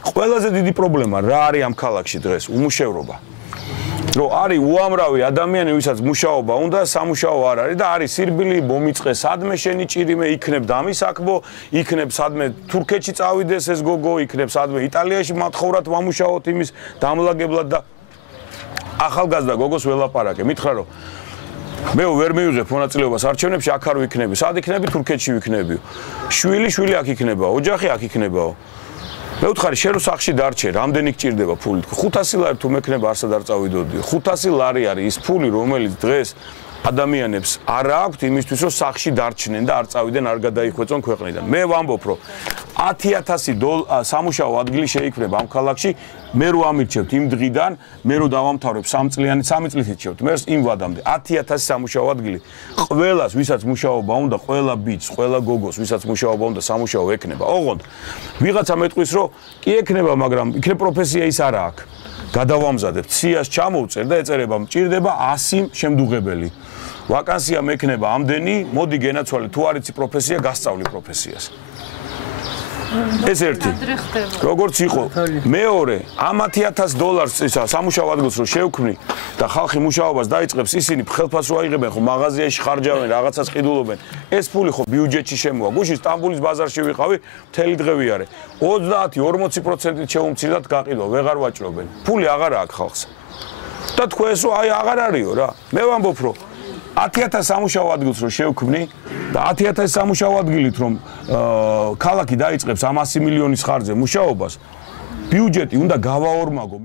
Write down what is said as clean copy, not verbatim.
ყველაზე დიდი პრობლემა რა არის ამ ქალაქში დღეს? უმუშევრობა. რომ არის უამრავი ადამიანი, ვისაც მუშაობა უნდა, სამუშაო არ არის და არის სირბილი, მომიწყე სადმე შენი ჭირიმე, იქნებ დამისაქმო, იქნებ სადმე თურქეთში წავიდეს ეს გოგო, იქნებ სადმე იტალიაში მათხოვრად ვამუშაოთ იმის დამლაგებლად და ახალგაზრდა გოგოს ველაპარაკე. მითხრა რომ მე ვერ მივიღებ მონაწილეობას არჩევნებში, აქ არ ვიქნები. სად იქნები? თურქეთში ვიქნებიო. შვილი აქ იქნებაო, ოჯახი აქ იქნებაო. მე ვთხარი შენ რო სახში დარჩე, რამდენი გჭირდება ფული? 500 ლარი თუ მექნება არსად არ წავიდოდიო. 500 ლარი არის ის ფული, რომელიც დღეს ადამიანებს არ აქვთ იმისთვის, რომ სახში დარჩნენ და არ წავიდნენ, არ გადაიხვეწონ ქვეყნიდან. მე ვამბობ, რომ 10,000 სამუშაო ადგილი შეიქმნება ამ ქალაქში, მე რო ამირჩევთ იმ დღიდან, მე რო დავამთავრებ 3 წლით ირჩევთ. მე იმ ვადამდე 10,000 სამუშაო ადგილი. ყველას, ვისაც მუშაობა უნდა, ყველა ბიჭს, ყველა გოგოს, ვისაც მუშაობა უნდა, სამუშაო ექნება. ოღონდ ვიღაცა მეტყვის, რომ კი ექნება, მაგრამ იქნებ პროფესია ის არა აქვს. გადავამზადებთ, სიას ჩამოვწერ და ეწერება მჭირდება 100 შემდუღებელი. ვაკანსია მექნება ამდენი, მოდი გენაცვალე, თუ არ იცი პროფესია, გასწავლი პროფესიას. ეს ერთი. როგორც იყო, მეორე, ამ $10,000 სამუშაო ადგილს რო შევქმნი და ხალხი მუშაობას დაიწყებს, ისინი ხელფას რო აიღებენ, ხო მაღაზიაში ხარჯავენ, რაღაცას ყიდულობენ. ეს ფული ხო ბიუჯეტში შემოვა. გუშინ სტამბოლის ბაზარში ვიყავი, მთელი დღე ვიარე. 30-40%-ით შეუმცირდათ გაყიდვა, ვეღარ ვაჭრობენ. ფული აღარ აქვს ხალხს. და თქვენ ეს რო აღარ არისო რა. მე ვამბობ, რომ 10,000 სამუშაო ადგილს რო შევქმნი და 10,000 სამუშაო ადგილით რომ ქალაქი დაიწყებს 100 მილიონის ხარჯზე მუშაობას, ბიუჯეტი უნდა გავაორმაგო.